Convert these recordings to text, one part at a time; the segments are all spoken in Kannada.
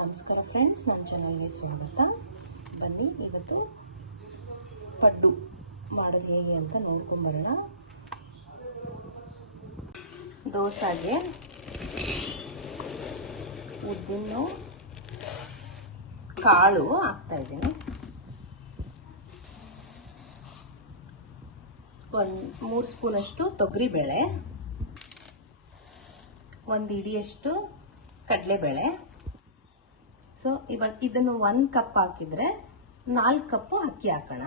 ನಮಸ್ಕಾರ ಫ್ರೆಂಡ್ಸ್, ನನ್ನ ಚಾನಲ್ಗೆ ಸ್ವಾಗತ. ಬನ್ನಿ, ಇವತ್ತು ಪಡ್ಡು ಮಾಡೋದು ಹೇಗೆ ಅಂತ ನೋಡ್ಕೊಂಬರೋಣ. ದೋಸೆಗೆ ಉದ್ದಿನ ಕಾಳು ಹಾಕ್ತಾಯಿದ್ದೀನಿ. 3 ಸ್ಪೂನಷ್ಟು ತೊಗರಿಬೇಳೆ, 1 ಹಿಡಿಯಷ್ಟು ಕಡಲೆಬೇಳೆ. ಸೊ ಇವಾಗ ಇದನ್ನು 1 ಕಪ್ ಹಾಕಿದ್ರೆ 4 ಕಪ್ಪು ಅಕ್ಕಿ ಹಾಕೋಣ.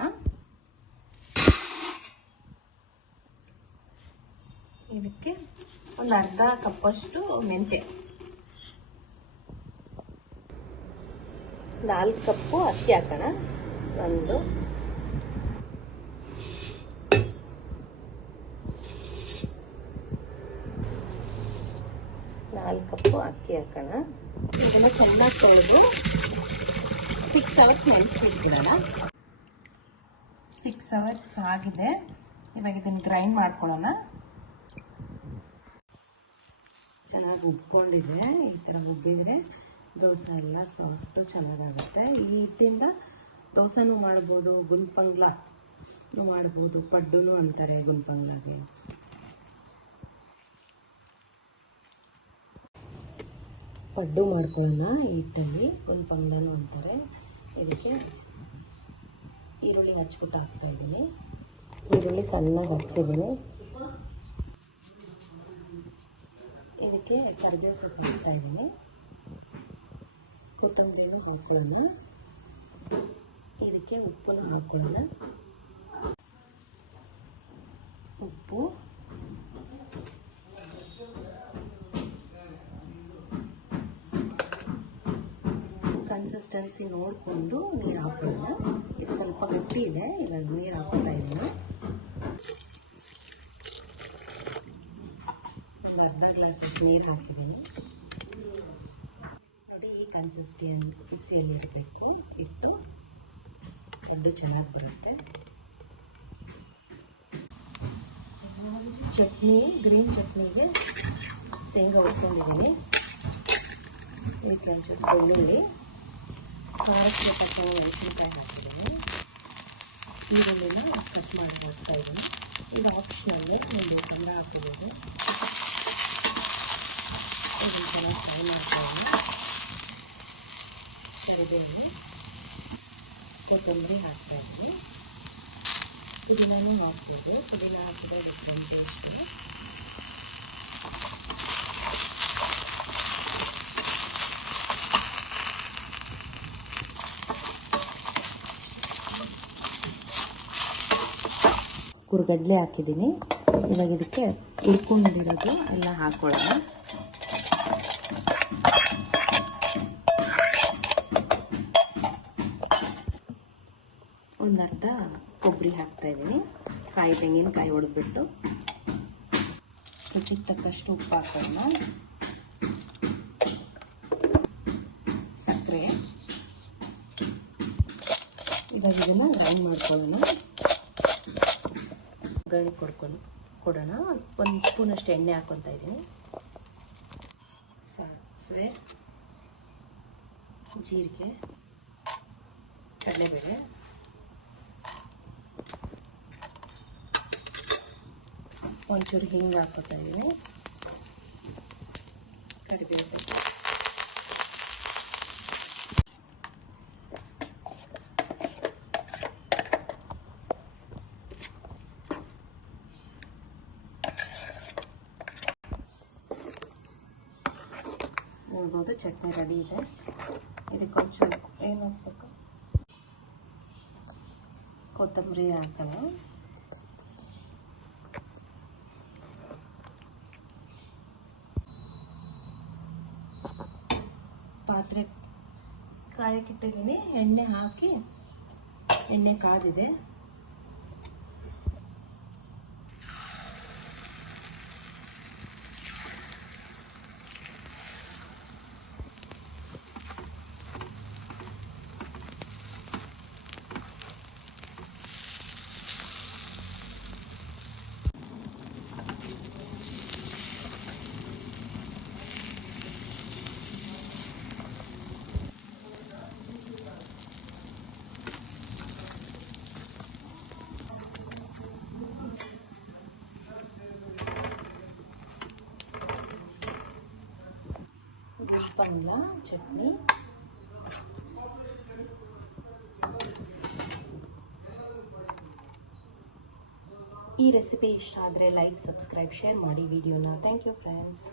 ಇದಕ್ಕೆ ಒಂದು ಅರ್ಧ ಕಪ್ಪಷ್ಟು ಮೆಂತ್ಯ, 4 ಕಪ್ಪು ಅಕ್ಕಿ ಹಾಕೋಣ. 4 ಕಪ್ಪು ಅಕ್ಕಿ ಹಾಕೋಣ. ಇದನ್ನು ಚೆನ್ನಾಗಿ ತೊಳೆದು 6 ಅವರ್ಸ್ ನೆನೆಸಿಟ್ಬಿಡೋಣ. 6 ಅವರ್ಸ್ ಆಗಿದೆ. ಇವಾಗ ಇದನ್ನು ಗ್ರೈಂಡ್ ಮಾಡ್ಕೊಳ್ಳೋಣ. ಚೆನ್ನಾಗಿ ಉಬ್ಕೊಂಡಿದ್ರೆ, ಈ ಥರ ಉಬ್ಬಿದ್ರೆ ದೋಸೆ ಎಲ್ಲ ಸಾಫ್ಟು ಚೆನ್ನಾಗಾಗುತ್ತೆ. ಈ ಹಿಟ್ಟಿಂದ ದೋಸೆನೂ ಮಾಡ್ಬೋದು, ಗುಲ್ಪಂಗ್ಲೂ ಮಾಡ್ಬೋದು, ಪಡ್ಡುನು ಅಂತಾರೆ ಗುಲ್ಪಂಗ್ಲಾಗೆ. ಪಡ್ಡು ಮಾಡ್ಕೊಳ್ಳೋಣ. ಹಿಟ್ಟಲ್ಲಿ ಗುಲ್ಪಂಗ್ಲೂ ಅಂತಾರೆ. ಇದಕ್ಕೆ ಈರುಳ್ಳಿ ಹಚ್ಬಿಟ್ಟು ಹಾಕ್ತಾಯಿದ್ದೀನಿ. ಈರುಳ್ಳಿ ಸಣ್ಣಗೆ ಹಚ್ಚಿದ್ದೀನಿ. ಇದಕ್ಕೆ ಕರಿಬೇವು ಸೊಪ್ಪು ಹಾಕ್ತಾಯಿದ್ದೀನಿ. ಕೊತ್ತಂಬರಿನೂ ಹಾಕೊಳ್ಳೋಣ. ಇದಕ್ಕೆ ಉಪ್ಪನ್ನು ಹಾಕ್ಕೊಳ್ಳೋಣ. ಉಪ್ಪು, ಕನ್ಸಿಸ್ಟೆನ್ಸಿ ನೋಡಿಕೊಂಡು ನೀರು ಹಾಕೋಣ. ಇದು ಸ್ವಲ್ಪ ಗಟ್ಟಿ ಇದೆ, ಇವಾಗ ನೀರು ಹಾಕ್ತಾ ಇದ್ದೀನಿ. ಒಂದು ಅರ್ಧ ಗ್ಲಾಸಷ್ಟು ನೀರು ಹಾಕಿದ್ದೀನಿ. ನೋಡಿ, ಈ ಕನ್ಸಿಸ್ಟೆನ್ಸಿಯಲ್ಲಿ ಇರಬೇಕು ಇಟ್ಟು ಪಡ್ಡು ಚೆನ್ನಾಗಿ ಬರುತ್ತೆ. ಚಟ್ನಿ, ಗ್ರೀನ್ ಚಟ್ನಿಗೆ ಶೇಂಗಾ ಹುರ್ಕೊಂಡಿದ್ದೀನಿ. ಇದಕ್ಕೆ ಒಂಚೂರು ಬೆಳ್ಳುಳ್ಳಿ, ಖಾರಕ್ಕೆ ತಕ್ಕಂಗೆ ಮೆಣಸಿನ್ಕಾಯಿ ಹಾಕಿದ್ದೀನಿ. ಈರುಳ್ಳಿನ ಕಟ್ ಮಾಡಿ ಹಾಕ್ತಾ ಇದ್ದೀನಿ. ಇದು ಆಪ್ಷನಲ್ಲೇ, ಒಂದು ಖಾರ ಹಾಕೋಬೋದು. ಇದನ್ನು ಚೆನ್ನಾಗಿ ಫ್ರೈ ಮಾಡ್ತಾ ಇದ್ದೀನಿ. ಕರಿಬೇವು, ಕೊತ್ತಂಬರಿ ಹಾಕ್ತಾ ಇದ್ದೀನಿ. ಇದನ್ನು ಹಾಕ್ಬೋದು. ಇದೆಲ್ಲ ಹಾಕಿದಾಗ ಹುರ್ಗಡ್ಲೆ ಹಾಕಿದ್ದೀನಿ. ಇವಾಗ ಇದಕ್ಕೆ ಹುರ್ಕೊಂಡಿರೋದು ಎಲ್ಲ ಹಾಕೊಳ್ಳೋಣ. ಒಂದು ಅರ್ಧ ಕೊಬ್ಬರಿ ಹಾಕ್ತಾಯಿದ್ದೀನಿ. ತೆಂಗಿನಕಾಯಿ ಹೊಡೆದ್ಬಿಟ್ಟು ರುಚಿಗೆ ತಕ್ಕಷ್ಟು ಉಪ್ಪು ಹಾಕೋಣ. ಸಕ್ಕರೆ, ಇವಾಗ ಇದನ್ನು ಗ್ರೈಂಡ್ ಮಾಡ್ಕೊಳ್ಳೋಣ. ಒಗ್ಗರಣೆ ಕೊಡೋಣ. 1 ಸ್ಪೂನಷ್ಟು ಎಣ್ಣೆ ಹಾಕ್ಕೊತಾ ಇದ್ದೀನಿ. ಸಾಸಿವೆ, ಜೀರಿಗೆ, ಕಡಲೆಬೇಳೆ, ಒಂಚೂರು ಹಿಂಗೆ ಹಾಕ್ಕೊತಾ ಇದ್ದೀನಿ. ಕರಿಬೇವು ಸೊಪ್ಪು, ನೋಡ್ಬೋದು ಚಟ್ನಿ ರೆಡಿ ಇದೆ. ಇದಕ್ಕೆ ಒಂಚೂರು ಏನು ಹಾಕ್ಬೇಕು, ಕೊತ್ತಂಬರಿ ಹಾಕೋಣ. ಪಾತ್ರೆ ಕಾಯಕ್ಕಿಟ್ಟಿದ್ದೀನಿ. ಎಣ್ಣೆ ಹಾಕಿ, ಎಣ್ಣೆ ಕಾದಿದೆ. ಗುಲ್ಪಂಗ್ಲ ಚಟ್ನಿ. ಈ ರೆಸಿಪಿ ಇಷ್ಟ ಆದರೆ ಲೈಕ್, ಸಬ್ಸ್ಕ್ರೈಬ್, ಶೇರ್ ಮಾಡಿ ವಿಡಿಯೋನ. Thank you friends.